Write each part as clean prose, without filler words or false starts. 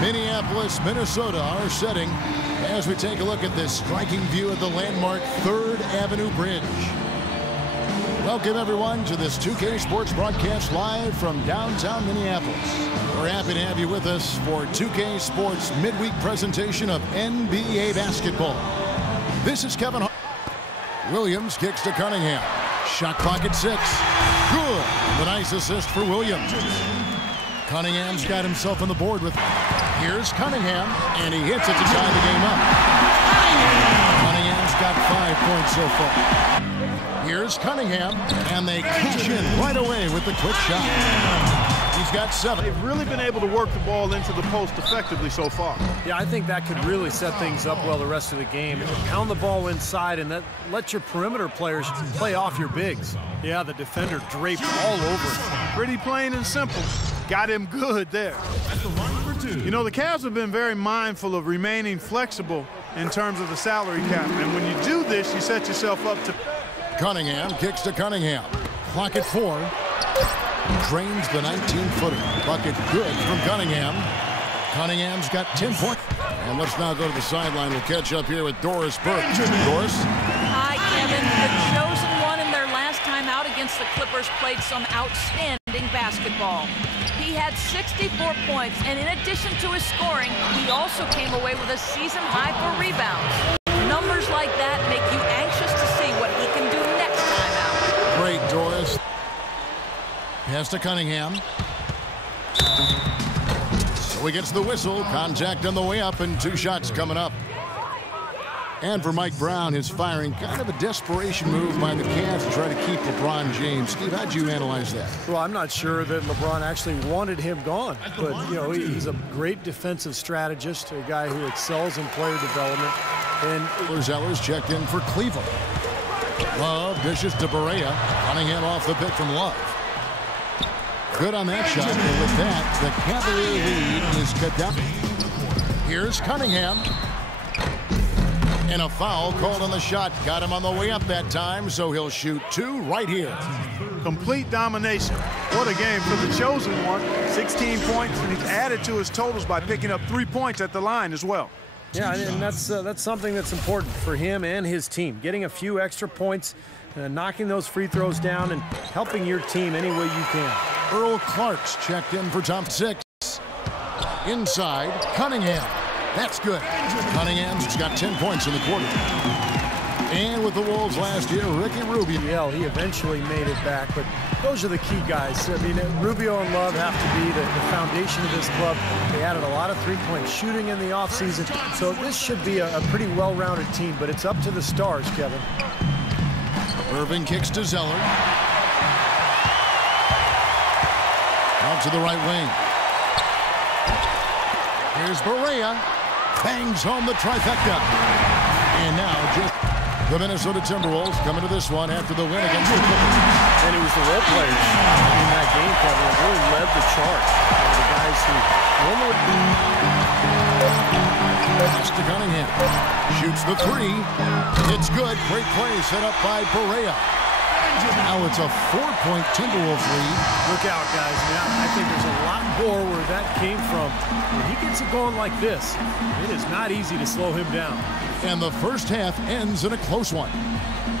Minneapolis, Minnesota, our setting as we take a look at this striking view of the landmark 3rd Avenue Bridge. Welcome, everyone, to this 2K Sports broadcast live from downtown Minneapolis. We're happy to have you with us for 2K Sports midweek presentation of NBA basketball. This is Kevin Williams kicks to Cunningham. Shot clock at 6. Good. The nice assist for Williams. Cunningham's got himself on the board with... Here's Cunningham, and he hits it to tie the game up. Cunningham's got 5 points so far. Here's Cunningham, and they cash in right away with the quick shot. He's got 7. They've really been able to work the ball into the post effectively so far. Yeah, I think that could really set things up well the rest of the game. Pound the ball inside and let your perimeter players play off your bigs. Yeah, the defender draped all over it. Pretty plain and simple. Got him good there. You know, the Cavs have been very mindful of remaining flexible in terms of the salary cap. And when you do this, you set yourself up to... Cunningham kicks to Cunningham. Clock at 4. Drains the 19-footer. Bucket good from Cunningham. Cunningham's got 10 points. And let's now go to the sideline. We'll catch up here with Doris Burke. Doris? Hi, Kevin. The chosen one in their last time out against the Clippers played some outstanding basketball. He had 64 points, and in addition to his scoring, he also came away with a season high for rebounds. Numbers like that make you anxious to see what he can do next time out. Great, Doris. Pass to Cunningham. So he gets the whistle. Contact on the way up, and 2 shots coming up. And for Mike Brown, his firing, kind of a desperation move by the Cavs to try to keep LeBron James. Steve, how'd you analyze that? Well, I'm not sure that LeBron actually wanted him gone. But, you know, he's a great defensive strategist, a guy who excels in player development. And Zeller's checked in for Cleveland. Love dishes to Berea. Cunningham off the pick from Love. Good on that shot. And with that, the Cavalier lead is cut down. Here's Cunningham. And a foul called on the shot. Got him on the way up that time, so he'll shoot 2 right here. Complete domination. What a game for the chosen one. 16 points, and he's added to his totals by picking up 3 points at the line as well. Yeah, and that's something that's important for him and his team. Getting a few extra points, knocking those free throws down, and helping your team any way you can. Earl Clark's checked in for top 6. Inside, Cunningham. That's good. Cunningham's got 10 points in the quarter. And with the Wolves last year, Ricky Rubio. Yeah, he eventually made it back, but those are the key guys. I mean, Rubio and Love have to be the foundation of this club. They added a lot of three-point shooting in the offseason, so this should be a pretty well-rounded team, but it's up to the stars, Kevin. Irving kicks to Zeller. Out to the right wing. Here's Berea. Bangs home the trifecta. And now just the Minnesota Timberwolves coming to this one after the win against the Clippers. And it was the role players in that game, Kevin, that really led the charge. The guys who normally... Pass to Cunningham. Shoots the 3. It's good. Great play set up by Berea. Now it's a 4-point Timberwolves lead. Look out, guys. I think there's a lot more where that came from. When he gets it going like this, it is not easy to slow him down. And the first half ends in a close one.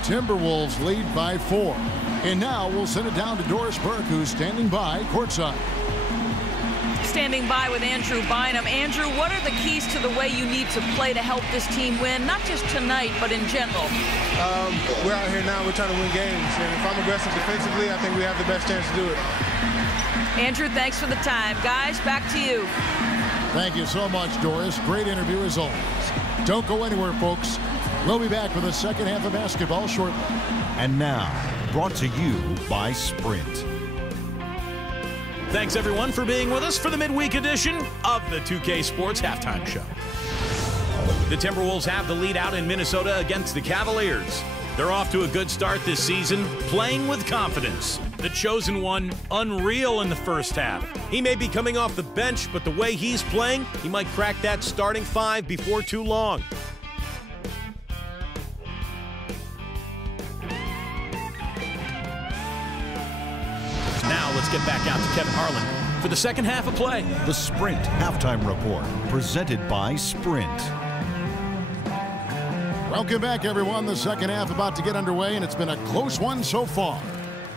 Timberwolves lead by 4. And now we'll send it down to Doris Burke, who's standing by courtside. Standing by with Andrew Bynum. Andrew, what are the keys to the way you need to play to help this team win, not just tonight, but in general? We're out here now. We're trying to win games. And if I'm aggressive defensively, I think we have the best chance to do it. Andrew, thanks for the time. Guys, back to you. Thank you so much, Doris. Great interview as always. Don't go anywhere, folks. We'll be back with the second half of basketball shortly. And now, brought to you by Sprint. Thanks, everyone, for being with us for the midweek edition of the 2K Sports Halftime Show. The Timberwolves have the lead out in Minnesota against the Cavaliers. They're off to a good start this season, playing with confidence. The chosen one, unreal in the first half. He may be coming off the bench, but the way he's playing, he might crack that starting 5 before too long. Now let's get back out to Kevin Harlan. for the second half of play. The Sprint Halftime Report, presented by Sprint. Welcome back, everyone. The second half about to get underway, and it's been a close one so far.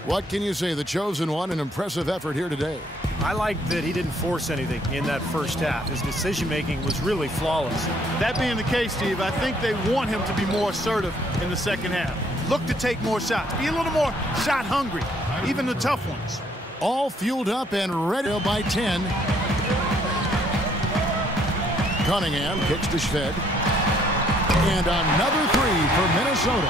What can you say? The chosen one, an impressive effort here today. I like that he didn't force anything in that first half. His decision-making was really flawless. That being the case, Steve, I think they want him to be more assertive in the second half. Look to take more shots. Be a little more shot hungry, even the tough ones. All fueled up and ready by 10. Cunningham kicks to Shved. And another three for Minnesota.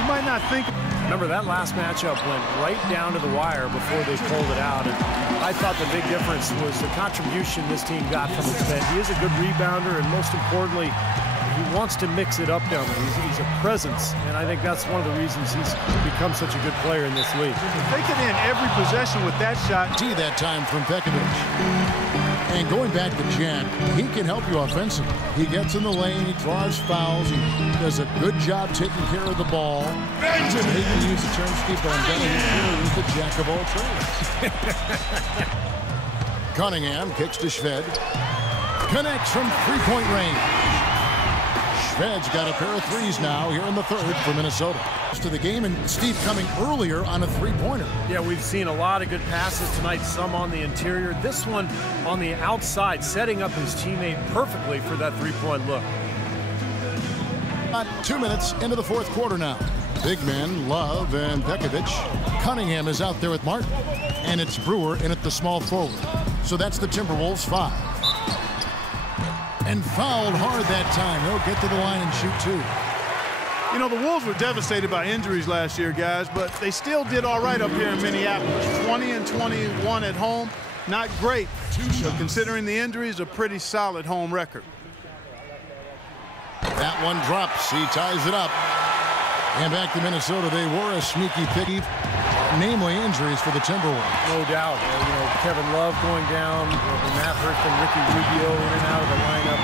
You might not think. Remember, that last matchup went right down to the wire before they pulled it out. And I thought the big difference was the contribution this team got from its bench. He is a good rebounder, and most importantly, he wants to mix it up down there. He's a presence, and I think that's one of the reasons he's become such a good player in this league. If they can end every possession with that shot. See that time from Pekovic. And going back to Jack, he can help you offensively. He gets in the lane, he draws fouls, he does a good job taking care of the ball. He can use the term, Steve, but I'm telling you, he's the jack of all trades. Cunningham kicks to Shved. Connects from three-point range. Shved's got a pair of threes now here in the third for Minnesota. To the game, and Steve coming earlier on a three-pointer. Yeah, we've seen a lot of good passes tonight, some on the interior. This one on the outside, setting up his teammate perfectly for that three-point look. About 2 minutes into the fourth quarter now. Big men, Love and Pekovic. Cunningham is out there with Martin. And it's Brewer in at the small forward. So that's the Timberwolves 5. And fouled hard that time. He'll get to the line and shoot two. You know, the Wolves were devastated by injuries last year, guys, but they still did all right up here in Minneapolis. 20 and 21 at home, not great. But considering the injuries, a pretty solid home record. That one drops. He ties it up. And back to Minnesota. They were a sneaky picky, namely injuries for the Timberwolves. No doubt. Kevin Love going down, Matt Hurst and Ricky Rubio in and out of the lineup.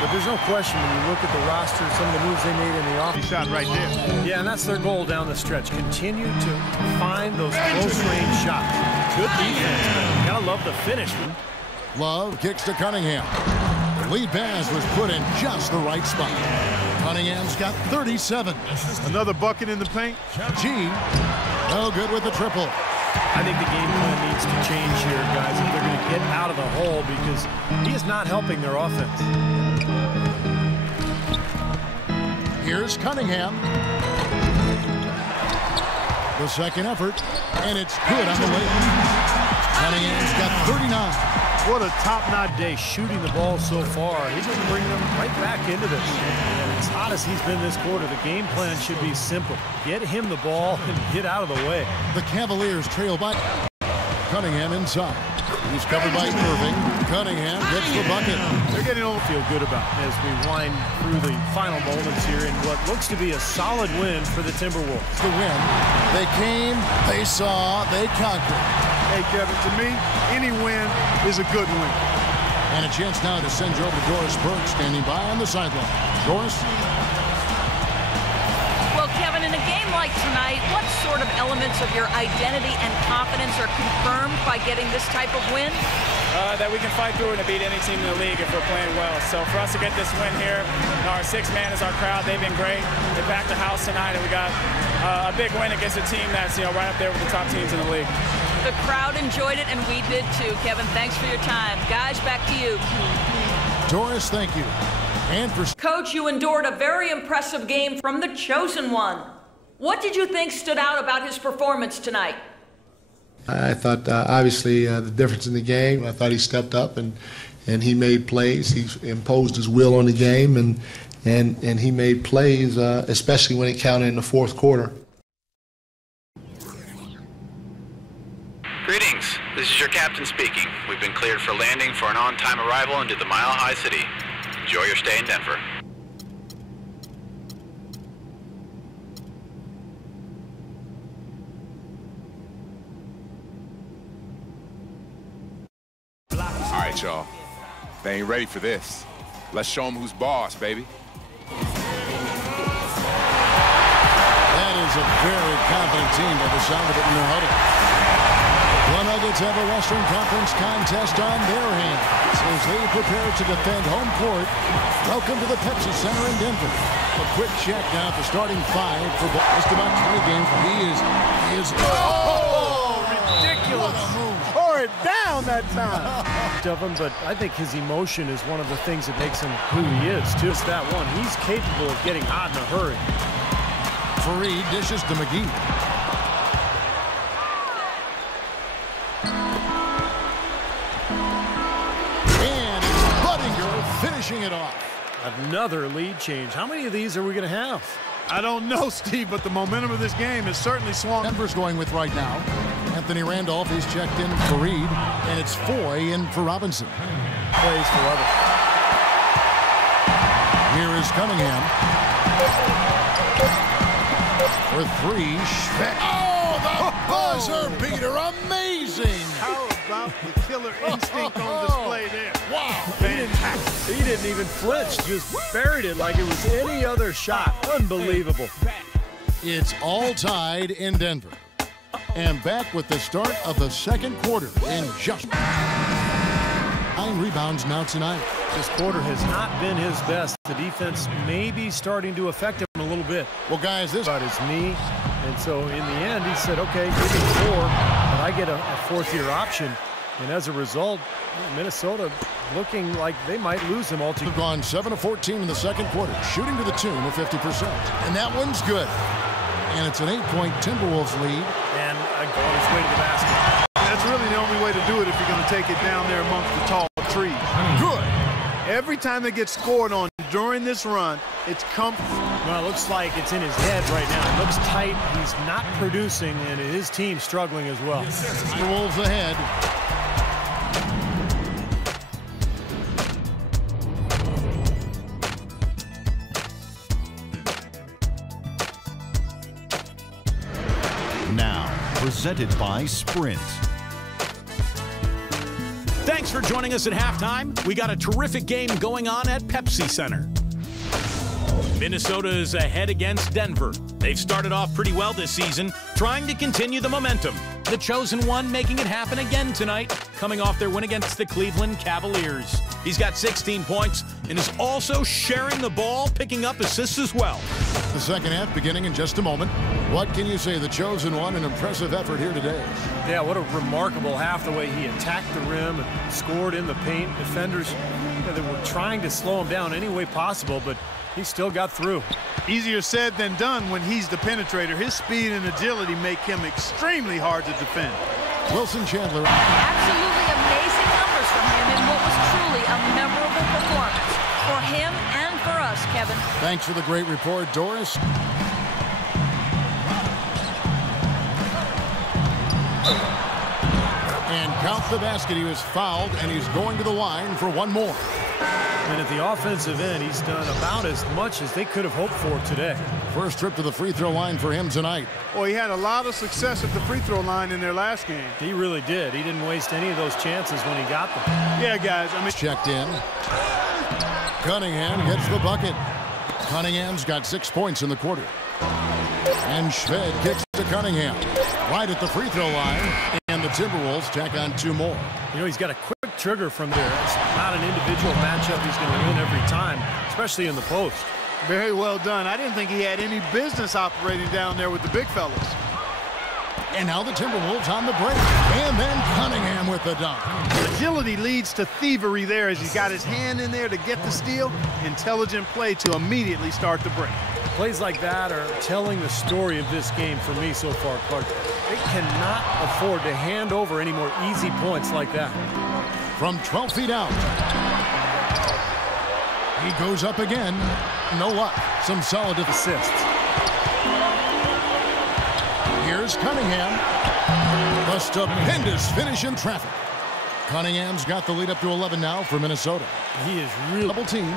But there's no question when you look at the roster, some of the moves they made in the offense. He shot right there. Yeah, and that's their goal down the stretch. Continue to find those close-range shots. Good defense, man. You gotta love the finish. Love kicks to Cunningham. The lead pass was put in just the right spot. Cunningham's got 37. Another bucket in the paint. G, no good with the triple. I think the game plan needs to change here, guys, if they're going to get out of the hole, because he is not helping their offense. Here's Cunningham. The second effort, and it's good on the way. Cunningham's got 39. What a top-notch day shooting the ball so far. He's going to bring them right back into this. And as hot as he's been this quarter, the game plan should be simple. Get him the ball and get out of the way. The Cavaliers trail by Cunningham inside. He's covered by Irving. Cunningham gets the bucket. They're getting all feel good about as we wind through the final moments here in what looks to be a solid win for the Timberwolves. The win. They came, they saw, they conquered. Hey, Kevin, to me, any win is a good win. And a chance now to send you over to Doris Burke, standing by on the sideline. Doris? Well, Kevin, in a game like tonight, what sort of elements of your identity and confidence are confirmed by getting this type of win? That we can fight through and to beat any team in the league if we're playing well. So for us to get this win here, our sixth man is our crowd. They've been great. They packed the house tonight, and we got a big win against a team that's right up there with the top teams in the league. The crowd enjoyed it, and we did too. Kevin, thanks for your time. Guys, back to you. Doris, thank you. And for Coach, you endured a very impressive game from the chosen one. What did you think stood out about his performance tonight? I thought, obviously, the difference in the game. I thought he stepped up and he made plays. He imposed his will on the game, and he made plays, especially when it counted in the fourth quarter. Greetings, this is your captain speaking. We've been cleared for landing for an on-time arrival into the Mile High City. Enjoy your stay in Denver. All right, y'all. They ain't ready for this. Let's show them who's boss, baby. that is a very confident team by the sound of it in their huddle. One other Nuggets have a Western Conference contest on their hands as they prepare to defend home court. Welcome to the Pepsi Center in Denver. A quick check now at the starting five for just about 20 games. He is ridiculous. Tore it down that time. Of him, but I think his emotion is one of the things that makes him who he is. Just that one. He's capable of getting hot in a hurry. Fareed dishes to McGee. And it's Buttinger finishing it off. Another lead change. How many of these are we going to have? I don't know, Steve, but the momentum of this game has certainly swung. Denver's going with right now. Anthony Randolph is checked in for Reed, and it's Foy in for Robinson. Plays for Robinson. Here is Cunningham. For three, Schmidt. Oh, the buzzer beater. Amazing. How about the killer instinct on display there? Wow. Fantastic. He didn't even flinch. Just buried it like it was any other shot. Unbelievable. It's all tied in Denver. And back with the start of the second quarter in just 9 rebounds now tonight. This quarter has not been his best. The defense may be starting to affect him a little bit. Well, guys, this about his knee. And so in the end, he said, okay, give me 4, but I get a fourth-year option. And as a result, Minnesota looking like they might lose him altogether. They've gone 7 of 14 in the second quarter, shooting to the tune of 50%. And that one's good. And it's an 8-point Timberwolves lead. And on his way to the basket. That's really the only way to do it if you're going to take it down there amongst the tall trees. Good. Every time they get scored on during this run, it's comfort. Well, it looks like it's in his head right now. It looks tight. He's not producing, and his team's struggling as well. Timberwolves ahead. Now, presented by Sprint. Thanks for joining us at halftime. We got a terrific game going on at Pepsi Center. Minnesota is ahead against Denver. They've started off pretty well this season, trying to continue the momentum. The chosen one making it happen again tonight, coming off their win against the Cleveland Cavaliers. He's got 16 points and is also sharing the ball, picking up assists as well. The second half beginning in just a moment. What can you say? The chosen one, an impressive effort here today. Yeah, what a remarkable half, the way he attacked the rim and scored in the paint. Defenders, they were trying to slow him down any way possible, but he still got through. Easier said than done when he's the penetrator. His speed and agility make him extremely hard to defend. Wilson Chandler. Absolutely amazing numbers from him in what was truly a memorable performance for him and for us, Kevin. Thanks for the great report, Doris. And count the basket. He was fouled, and he's going to the line for one more. And at the offensive end, he's done about as much as they could have hoped for today. First trip to the free throw line for him tonight. Well, he had a lot of success at the free throw line in their last game. He really did. He didn't waste any of those chances when he got them. Yeah, guys. I mean, checked in. Cunningham gets the bucket. Cunningham's got 6 points in the quarter. And Schmidt kicks to Cunningham. Right at the free throw line. And the Timberwolves tack on 2 more. You know, he's got a quick trigger from there. It's not an individual matchup he's going to win every time, especially in the post. Very well done. I didn't think he had any business operating down there with the big fellas. And now the Timberwolves on the break. And then Cunningham with the dunk. Agility leads to thievery there as he's got his hand in there to get the steal. Intelligent play to immediately start the break. Plays like that are telling the story of this game for me so far, Clark. They cannot afford to hand over any more easy points like that. From 12 feet out. He goes up again. No luck. Some solid assists. Here's Cunningham. A stupendous finish in traffic. Cunningham's got the lead up to 11 now for Minnesota. He is really double team.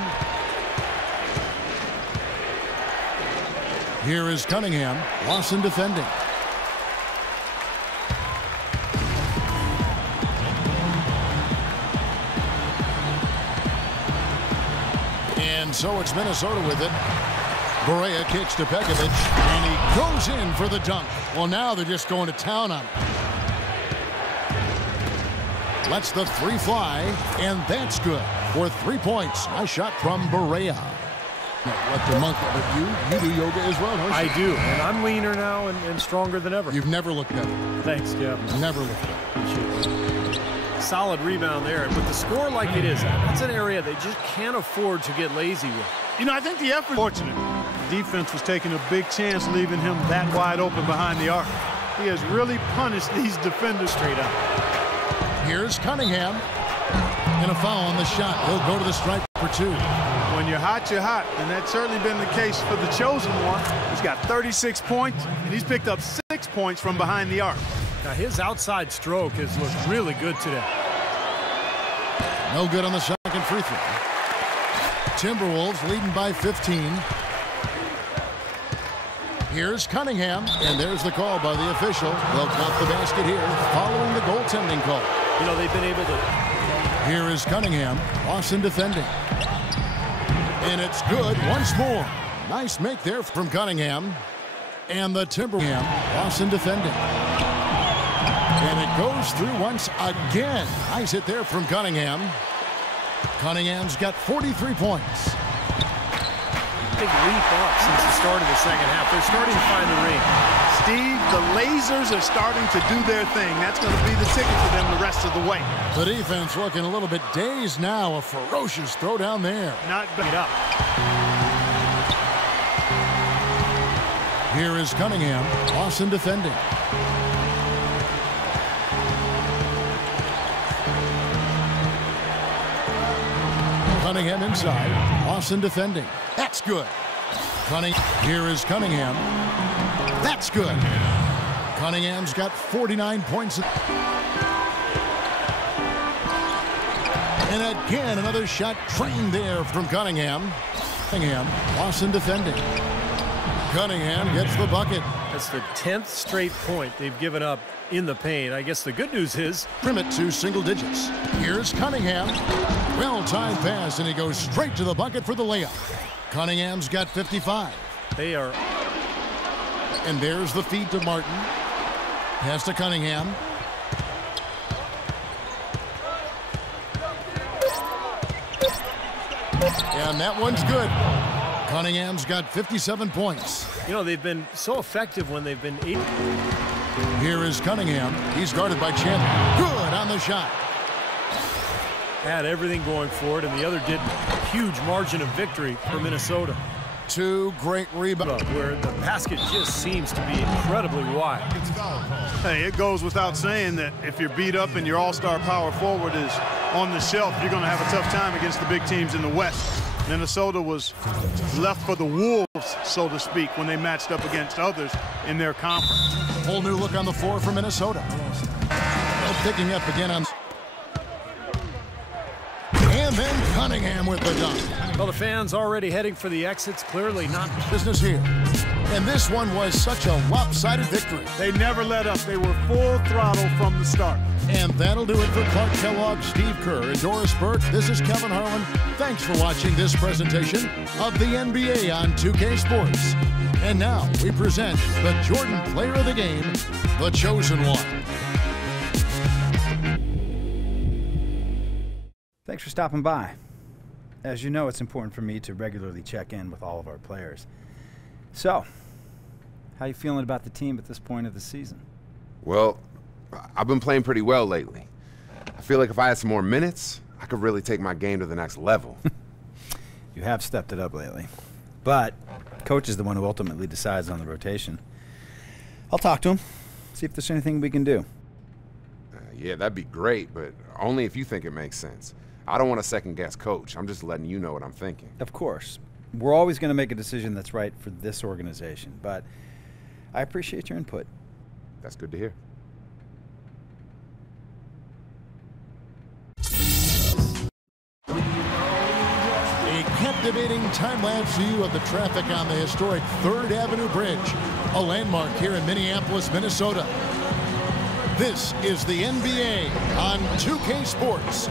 Here is Cunningham. Lawson defending. And so it's Minnesota with it. Barea kicks to Pekovic, and he goes in for the dunk. Well, now they're just going to town on it. lets the three fly, and that's good for 3 points. Nice shot from Berea. Let the monkey, but you do yoga as well, don't you? I do, and I'm leaner now and stronger than ever. You've never looked better. Thanks, Kevin. Never looked better. Solid rebound there, and with the score like it is, that's an area they just can't afford to get lazy with. You know, I think the effort fortunate. The defense was taking a big chance leaving him that wide open behind the arc. He has really punished these defenders straight up. Here's Cunningham. And a foul on the shot. He'll go to the stripe for 2. When you're hot, and that's certainly been the case for the chosen one. He's got 36 points, and he's picked up 6 points from behind the arc. Now, his outside stroke has looked really good today. No good on the second free throw. Timberwolves leading by 15. Here's Cunningham, and there's the call by the official. They'll count the basket here following the goaltending call. You know, they've been able to. Here is Cunningham, Lawson defending. And it's good once more. Nice make there from Cunningham. And the Timberwolves, Lawson defending. And it goes through once again. Nice hit there from Cunningham. Cunningham's got 43 points. Big leap up since the start of the second half. They're starting to find the ring. Steve, the lasers are starting to do their thing. That's going to be the ticket for them the rest of the way. The defense looking a little bit dazed now. A ferocious throw down there. Not beat up. Here is Cunningham. Lawson defending. Cunningham inside. Lawson defending. That's good. Here is Cunningham. That's good. Cunningham's got 49 points. And again, another shot trained there from Cunningham. Lawson defending. Cunningham gets the bucket. That's the 10th straight point they've given up in the paint. I guess the good news is limit to single digits. Here's Cunningham. Well-timed pass, and he goes straight to the bucket for the layup. Cunningham's got 55. They are. And there's the feed to Martin. Pass to Cunningham. And that one's good. Cunningham's got 57 points. You know, they've been so effective when they've been able. Here is Cunningham. He's guarded by Chandler. Good on the shot. Had everything going for it, and the other didn't. Huge margin of victory for Minnesota. 2 great rebounds. Where the basket just seems to be incredibly wide. Hey, it goes without saying that if you're beat up and your all-star power forward is on the shelf, you're going to have a tough time against the big teams in the West. Minnesota was left for the wolves, so to speak, when they matched up against others in their conference. Whole new look on the floor for Minnesota. Picking up again on. And then Cunningham with the dunk. Well, the fans already heading for the exits. Clearly not business here. And this one was such a lopsided victory. They never let up. They were full throttle from the start. And that'll do it for Clark Kellogg, Steve Kerr, and Doris Burke. This is Kevin Harlan. Thanks for watching this presentation of the NBA on 2K Sports. And now we present the Jordan Player of the Game, the Chosen One. Thanks for stopping by. As you know, it's important for me to regularly check in with all of our players. So, how you feeling about the team at this point of the season? Well, I've been playing pretty well lately. I feel like if I had some more minutes, I could really take my game to the next level. You have stepped it up lately. But coach is the one who ultimately decides on the rotation. I'll talk to him, see if there's anything we can do. Yeah, that'd be great, but only if you think it makes sense. I don't want to second-guess coach. I'm just letting you know what I'm thinking. Of course. We're always going to make a decision that's right for this organization, but I appreciate your input. That's good to hear. A captivating time-lapse view of the traffic on the historic 3rd Avenue Bridge, a landmark here in Minneapolis, Minnesota. This is the NBA on 2K Sports.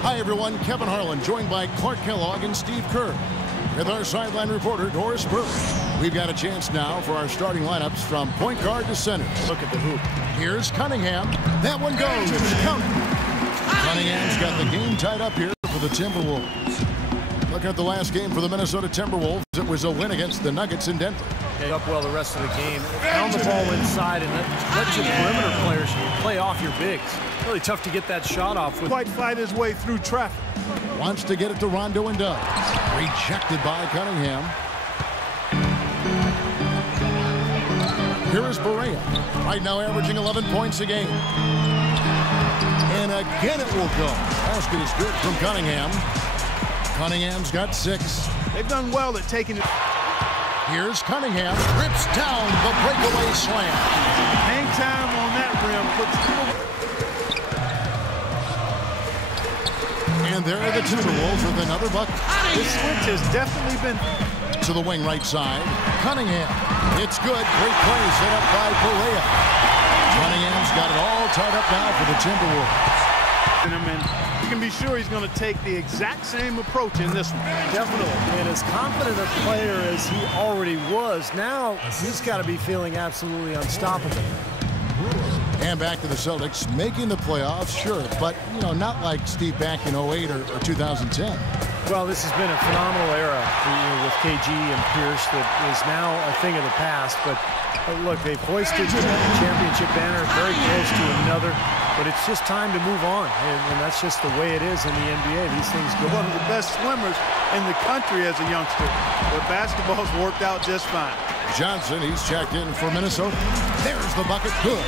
Hi, everyone. Kevin Harlan, joined by Clark Kellogg and Steve Kerr. With our sideline reporter, Doris Burke. We've got a chance now for our starting lineups from point guard to center. Look at the hoop. Here's Cunningham. That one goes. Count it. Cunningham's got the game tied up here for the Timberwolves. Looking at the last game for the Minnesota Timberwolves, it was a win against the Nuggets in Denver. Up well the rest of the game. Pound the ball inside and let your perimeter players play off your bigs. Really tough to get that shot off. Quite fight his way through traffic. Wants to get it to Rondo and does. Rejected by Cunningham. Here is Barea. Right now averaging 11 points a game. And again it will go. Basket is good from Cunningham. Cunningham's got 6. They've done well at taking it. Here's Cunningham. Rips down the breakaway slam. Hang time on that rim. And there are the Timberwolves with another bucket. This switch has definitely been to the wing right side. Cunningham. It's good. Great play set up by Barea. Cunningham's got it all tied up now for the Timberwolves. And you can be sure he's going to take the exact same approach in this one. Definitely. And as confident a player as he already was, now he's got to be feeling absolutely unstoppable. And back to the Celtics, making the playoffs, sure, but, you know, not like Steve back in 08 or 2010. Well, this has been a phenomenal era with KG and Pierce that is now a thing of the past. But look, they've hoisted the championship banner, very close to another. But it's just time to move on, and that's just the way it is in the NBA. These things go. One of the best swimmers in the country as a youngster, but basketball's worked out just fine. Johnson, he's checked in for Minnesota. There's the bucket, good.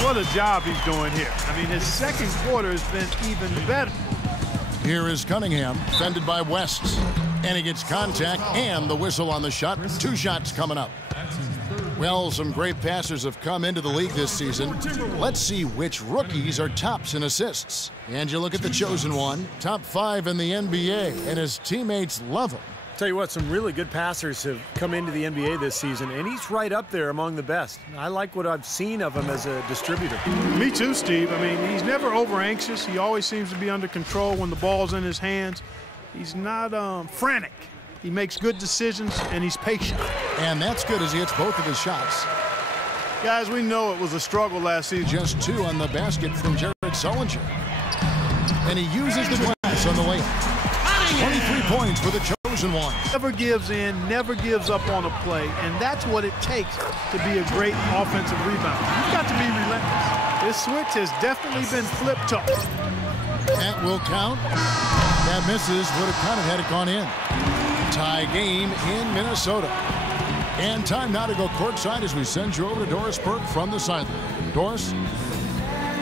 What a job he's doing here. I mean, his second quarter has been even better. Here is Cunningham, defended by West, and he gets contact and the whistle on the shot. 2 shots coming up. Well, some great passers have come into the league this season. Let's see which rookies are tops in assists. And you look at the chosen one, top 5 in the NBA, and his teammates love him. Tell you what, some really good passers have come into the NBA this season, and he's right up there among the best. I like what I've seen of him as a distributor. Me too, Steve. I mean, he's never over anxious. He always seems to be under control when the ball's in his hands. He's not frantic. He makes good decisions, and he's patient. And that's good as he hits both of his shots. Guys, we know it was a struggle last season. Just 2 on the basket from Jared Sullinger. And he uses the glass on the layup. 23 points for the chosen one. Never gives in, never gives up on a play, and that's what it takes to be a great offensive rebounder. You've got to be relentless. This switch has definitely been flipped to. That will count. That misses. Would have kind of had it gone in. Tie game in Minnesota. And time now to go courtside as we send you over to Doris Burke from the sideline. Doris?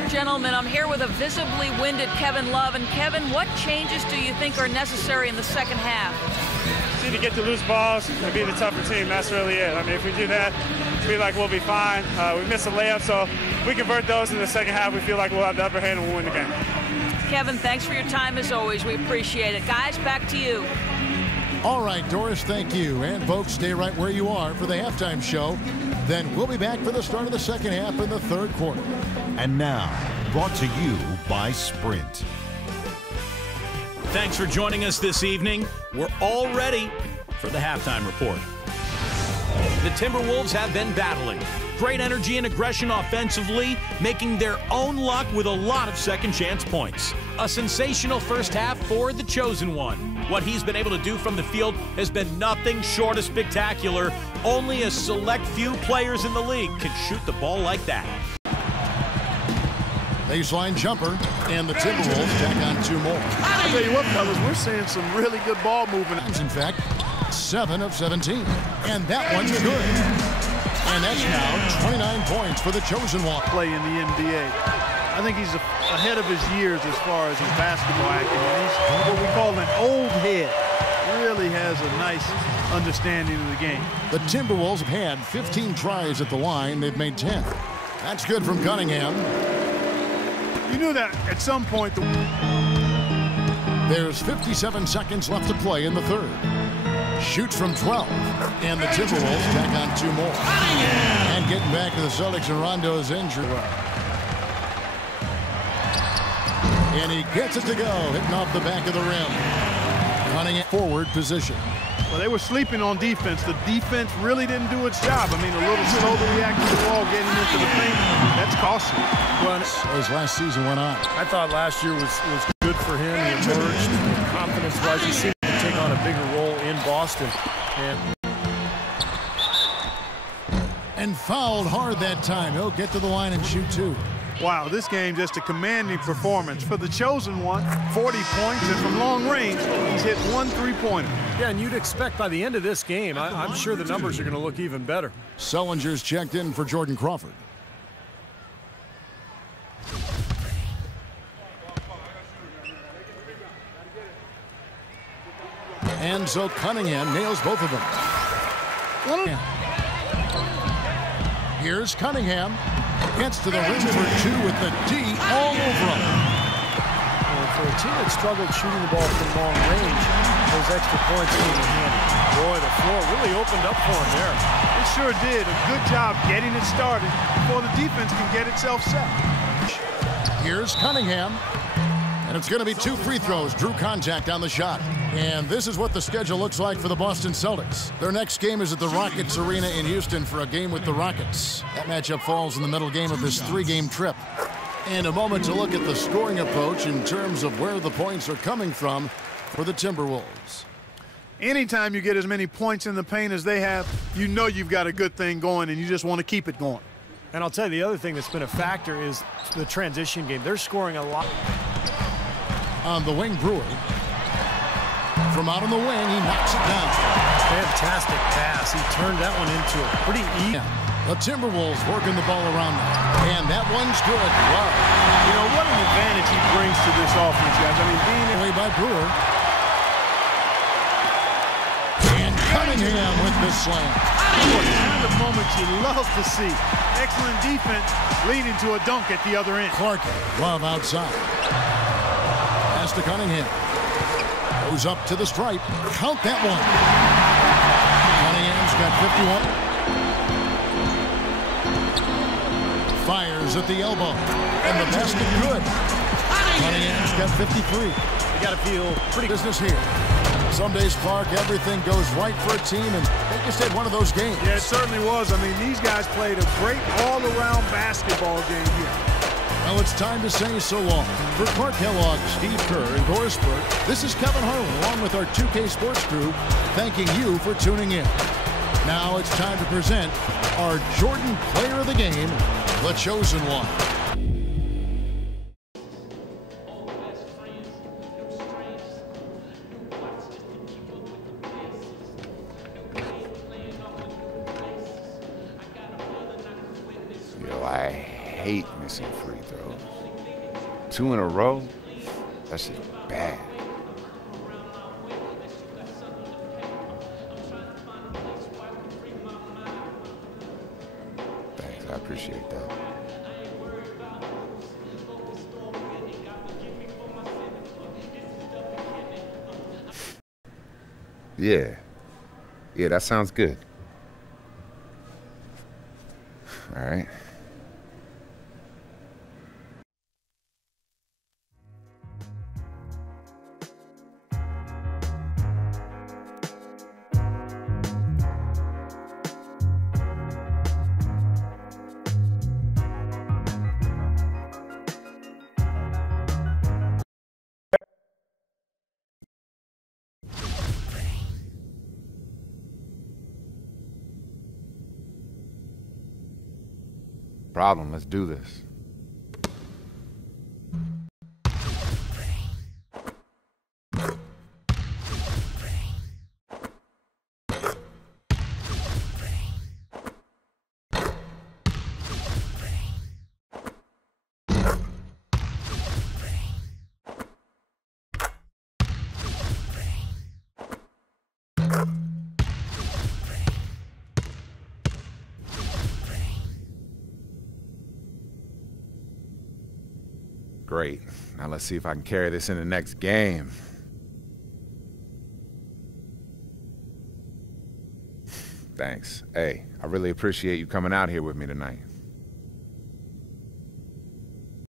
Gentlemen, I'm here with a visibly winded Kevin Love. And Kevin, what changes do you think are necessary in the second half? See, to get the loose balls and be the tougher team, that's really it. I mean, if we do that, I feel like we'll be fine. We missed a layup, so if we convert those in the second half, we feel like we'll have the upper hand and we'll win the game. Kevin, thanks for your time as always. We appreciate it. Guys, back to you. All right, Doris, thank you. And folks, stay right where you are for the halftime show. Then we'll be back for the start of the second half in the third quarter. And now, brought to you by Sprint. Thanks for joining us this evening. We're all ready for the halftime report. The Timberwolves have been battling. Great energy and aggression offensively, making their own luck with a lot of second chance points. A sensational first half for the chosen one. What he's been able to do from the field has been nothing short of spectacular. Only a select few players in the league can shoot the ball like that. Baseline jumper, and the Timberwolves tack on 2 more. I'll tell you what, fellas, we're seeing some really good ball movement. In fact, 7 of 17. And that one's good. And that's now 29 points for the chosen one. Play in the NBA. I think he's ahead of his years as far as his basketball acumen. He's what we call an old head. Really has a nice understanding of the game. The Timberwolves have had 15 tries at the line. They've made 10. That's good from Cunningham. You knew that at some point. There's 57 seconds left to play in the third. Shoots from 12. And the Timberwolves tack on 2 more. And getting back to the Celtics, and Rondo's injured. And he gets it to go, hitting off the back of the rim. Cunningham forward position. Well, they were sleeping on defense. The defense really didn't do its job. I mean, a little slow to react to the ball, getting into the paint. That's costly. Well, as last season went on. I thought last year was good for him. He emerged confidence-wise. He seemed to take on a bigger role in Boston. And fouled hard that time. He'll get to the line and shoot two. Wow, this game just a commanding performance. For the chosen one, 40 points, and from long range, he's hit 1 3-pointer. Yeah, and you'd expect by the end of this game, I'm sure the numbers are going to look even better. Sullinger's checked in for Jordan Crawford. And so Cunningham nails both of them. Here's Cunningham. Gets to the rim for two with the D all over him. Well, for a team that struggled shooting the ball from long range, those extra points came in handy. Boy, the floor really opened up for him there. It sure did. A good job getting it started before the defense can get itself set. Here's Cunningham. And it's going to be 2 free throws. Drew contact on the shot. And this is what the schedule looks like for the Boston Celtics. Their next game is at the Rockets Arena in Houston for a game with the Rockets. That matchup falls in the middle game of this 3-game trip. And a moment to look at the scoring approach in terms of where the points are coming from for the Timberwolves. Anytime you get as many points in the paint as they have, you know you've got a good thing going, and you just want to keep it going. And I'll tell you, the other thing that's been a factor is the transition game. They're scoring a lot. On the wing, Brewer. From out on the wing, he knocks it down. Fantastic pass. He turned that one into a pretty easy. The Timberwolves working the ball around now. And that one's good. Wow. You know, what an advantage he brings to this offense, guys. I mean, being away by Brewer. And Cunningham with the slam. What kind of moments you love to see. Excellent defense leading to a dunk at the other end. Clark, Love outside. Pass to Cunningham. Goes up to the stripe. Count that one. Cunningham's got 51. Fires at the elbow. And the basket good. Cunningham's got 53. You got to feel pretty business here. Some days, Clark, everything goes right for a team, and they just had one of those games. Yeah, it certainly was. I mean, these guys played a great all-around basketball game here. Well, it's time to say so long. For Clark Kellogg, Steve Kerr, and Doris Burke, this is Kevin Harlan, along with our 2K Sports crew, thanking you for tuning in. Now it's time to present our Jordan Player of the Game, the Chosen One. I hate missing free throws. 2 in a row? That's just bad. Thanks, I appreciate that. Yeah, that sounds good. All right. Problem, let's do this. Great. Now let's see if I can carry this in the next game. Thanks. Hey, I really appreciate you coming out here with me tonight.